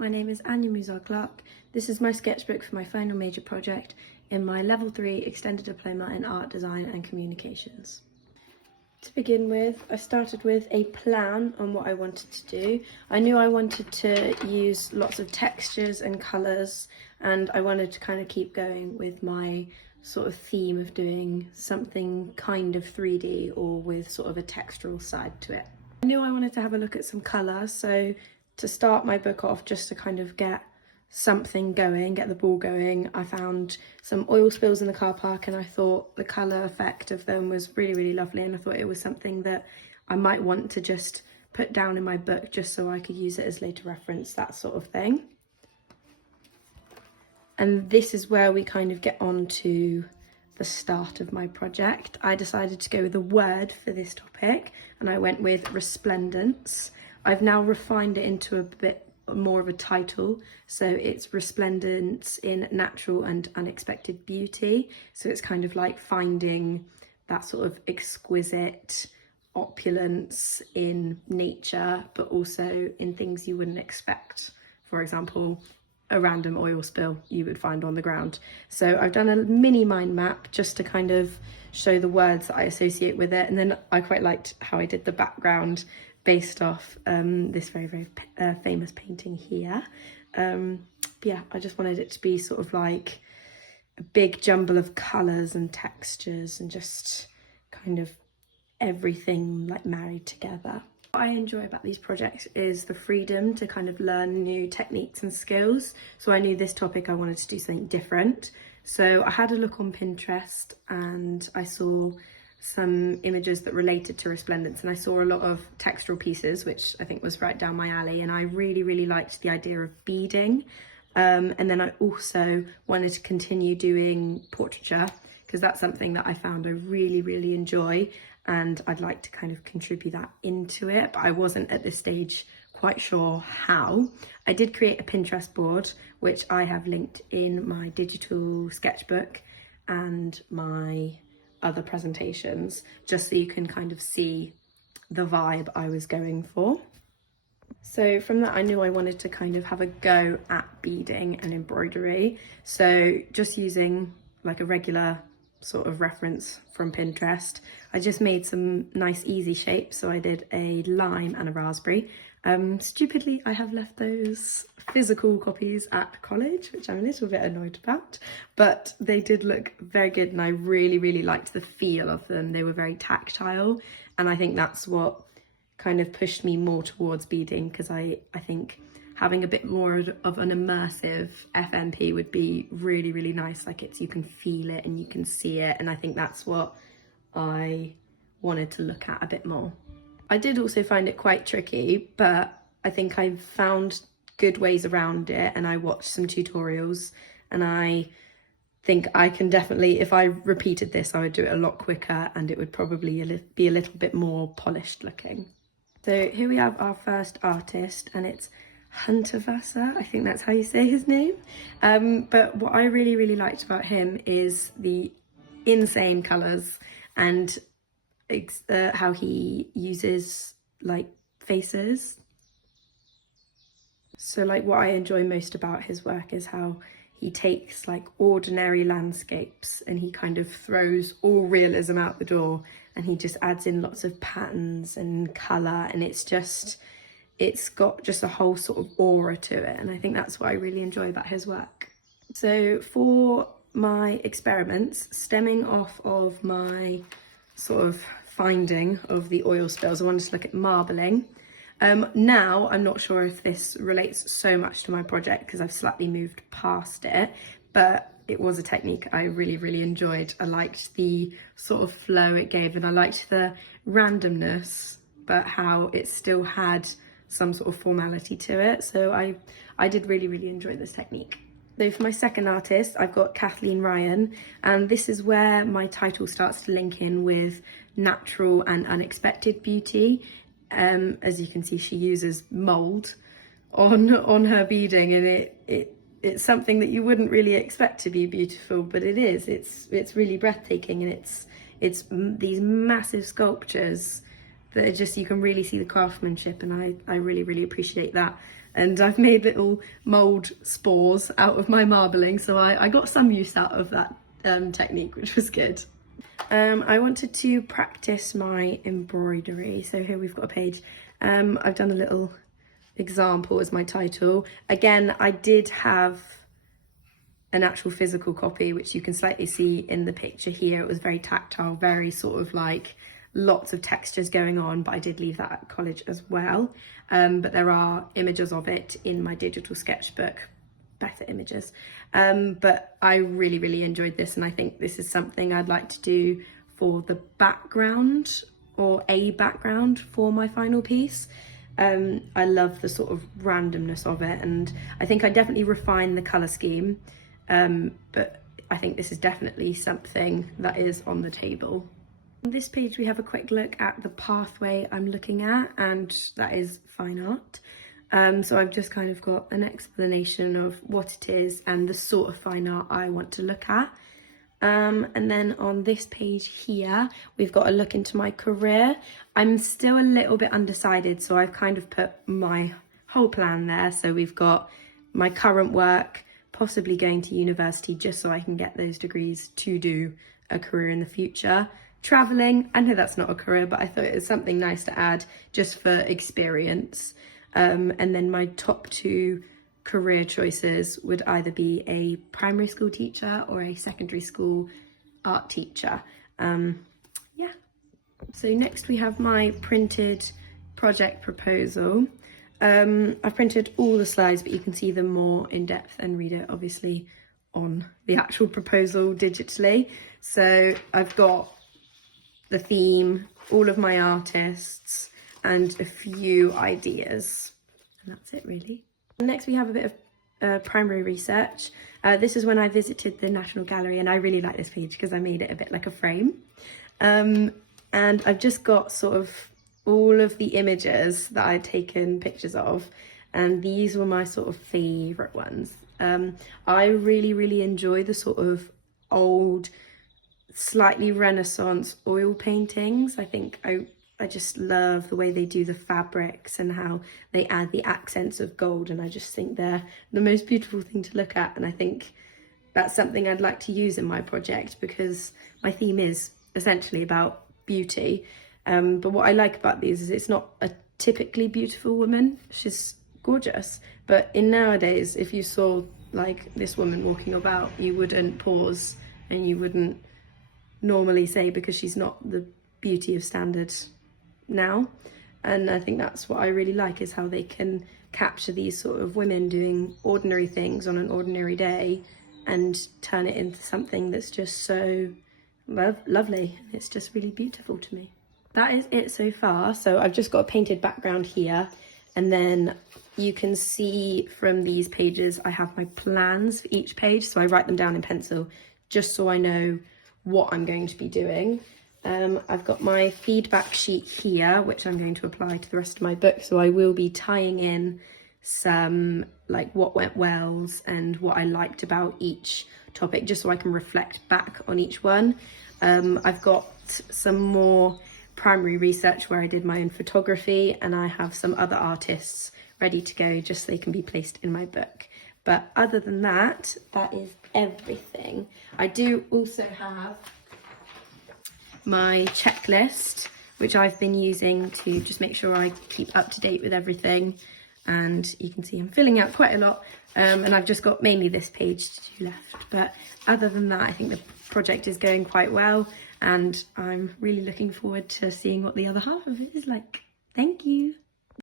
my name is Anya Muzar-Clark. This is my sketchbook for my final major project in my Level 3 Extended Diploma in Art Design and Communications. To begin with, I started with a plan on what I wanted to do. I knew I wanted to use lots of textures and colours, and I wanted to kind of keep going with my sort of theme of doing something kind of 3D or with sort of a textural side to it. I knew I wanted to have a look at some colour, so to start my book off, just to kind of get something going, get the ball going, I found some oil spills in the car park and I thought the colour effect of them was really, really lovely, and I thought it was something that I might want to just put down in my book just so I could use it as later reference, that sort of thing. And this is where we kind of get on to the start of my project. I decided to go with a word for this topic and I went with resplendence. I've now refined it into a bit more of a title, so it's resplendence in natural and unexpected beauty. So it's kind of like finding that sort of exquisite opulence in nature, but also in things you wouldn't expect. For example, a random oil spill you would find on the ground. So I've done a mini mind map just to kind of show the words that I associate with it, and then I quite liked how I did the background based off this very, very famous painting here. Yeah, I just wanted it to be sort of like a big jumble of colours and textures and just kind of everything like married together. What I enjoy about these projects is the freedom to kind of learn new techniques and skills. So I knew this topic I wanted to do something different. So I had a look on Pinterest and I saw some images that related to resplendence, and I saw a lot of textural pieces, which I think was right down my alley, and I really, really liked the idea of beading. And then I also wanted to continue doing portraiture because that's something that I found I really, really enjoy, and I'd like to kind of contribute that into it, but I wasn't at this stage quite sure how. I did create a Pinterest board, which I have linked in my digital sketchbook and my other presentations, just so you can kind of see the vibe I was going for. So from that I knew I wanted to kind of have a go at beading and embroidery, so just using like a regular sort of reference from Pinterest, I just made some nice easy shapes. So I did a lime and a raspberry. Stupidly, I have left those physical copies at college, which I'm a little bit annoyed about, but they did look very good and I really, really liked the feel of them. They were very tactile, and I think that's what kind of pushed me more towards beading, because I think having a bit more of an immersive FMP would be really, really nice. Like you can feel it and you can see it, and I think that's what I wanted to look at a bit more. I did also find it quite tricky, but I think I found good ways around it, and I watched some tutorials, and I think I can definitely, if I repeated this, I would do it a lot quicker and it would probably be a little bit more polished looking. So here we have our first artist, and it's Hunterwasser, I think that's how you say his name. But what I really, really liked about him is the insane colours and how he uses like faces. So like what I enjoy most about his work is how he takes like ordinary landscapes and he kind of throws all realism out the door, and he just adds in lots of patterns and colour, and it's got just a whole sort of aura to it, and I think that's what I really enjoy about his work. So for my experiments, stemming off of my sort of finding of the oil spills, I wanted to look at marbling. Now I'm not sure if this relates so much to my project because I've slightly moved past it, but it was a technique I really, really enjoyed. I liked the sort of flow it gave, and I liked the randomness, but how it still had some sort of formality to it. So I did really, really enjoy this technique. So for my second artist, I've got Kathleen Ryan, and this is where my title starts to link in with natural and unexpected beauty. As you can see, she uses mould on her beading, and it's something that you wouldn't really expect to be beautiful, but it is. It's really breathtaking, and it's these massive sculptures that are just, you can really see the craftsmanship, and I really, really appreciate that. and I've made little mould spores out of my marbling, so I got some use out of that technique, which was good. I wanted to practice my embroidery, so here we've got a page. I've done a little example as my title. Again, I did have an actual physical copy, which you can slightly see in the picture here. It was very tactile, very sort of like lots of textures going on, but I did leave that at college as well. But there are images of it in my digital sketchbook, better images. But I really enjoyed this, and I think this is something I'd like to do for the background, or a background for my final piece. I love the sort of randomness of it, and I think I definitely refined the colour scheme, but I think this is definitely something that is on the table. On this page we have a quick look at the pathway I'm looking at, and that is fine art. So I've just kind of got an explanation of what it is and the sort of fine art I want to look at. And then on this page here, we've got a look into my career. I'm still a little bit undecided, so I've kind of put my whole plan there. So we've got my current work, possibly going to university just so I can get those degrees to do a career in the future. Traveling, I know that's not a career, but I thought it was something nice to add just for experience. And then my top two career choices would either be a primary school teacher or a secondary school art teacher. Yeah. So next we have my printed project proposal. I've printed all the slides, but you can see them more in depth and read it obviously on the actual proposal digitally. So I've got the theme, all of my artists, and a few ideas, and that's it really. Next we have a bit of primary research. This is when I visited the National Gallery, and I really like this page because I made it a bit like a frame. And I've just got sort of all of the images that I'd taken pictures of, and these were my sort of favourite ones. I really enjoy the sort of old, slightly Renaissance oil paintings. I think I just love the way they do the fabrics and how they add the accents of gold, and I just think they're the most beautiful thing to look at, and I think that's something I'd like to use in my project because my theme is essentially about beauty. But what I like about these is it's not a typically beautiful woman, she's gorgeous, but in nowadays if you saw like this woman walking about, you wouldn't pause and you wouldn't normally say, because she's not the beauty of standard now. And I think that's what I really like, is how they can capture these sort of women doing ordinary things on an ordinary day and turn it into something that's just so lovely. It's just really beautiful to me. That is it so far. So I've just got a painted background here, and then you can see from these pages I have my plans for each page, so I write them down in pencil just so I know what I'm going to be doing. I've got my feedback sheet here, which I'm going to apply to the rest of my book, so I will be tying in some like what went wells and what I liked about each topic, just so I can reflect back on each one. I've got some more primary research where I did my own photography, and I have some other artists ready to go just so they can be placed in my book. But other than that, that is everything. I do also have my checklist, which I've been using to just make sure I keep up to date with everything. And you can see I'm filling out quite a lot, and I've just got mainly this page to do left. But other than that, I think the project is going quite well, and I'm really looking forward to seeing what the other half of it is like. Thank you.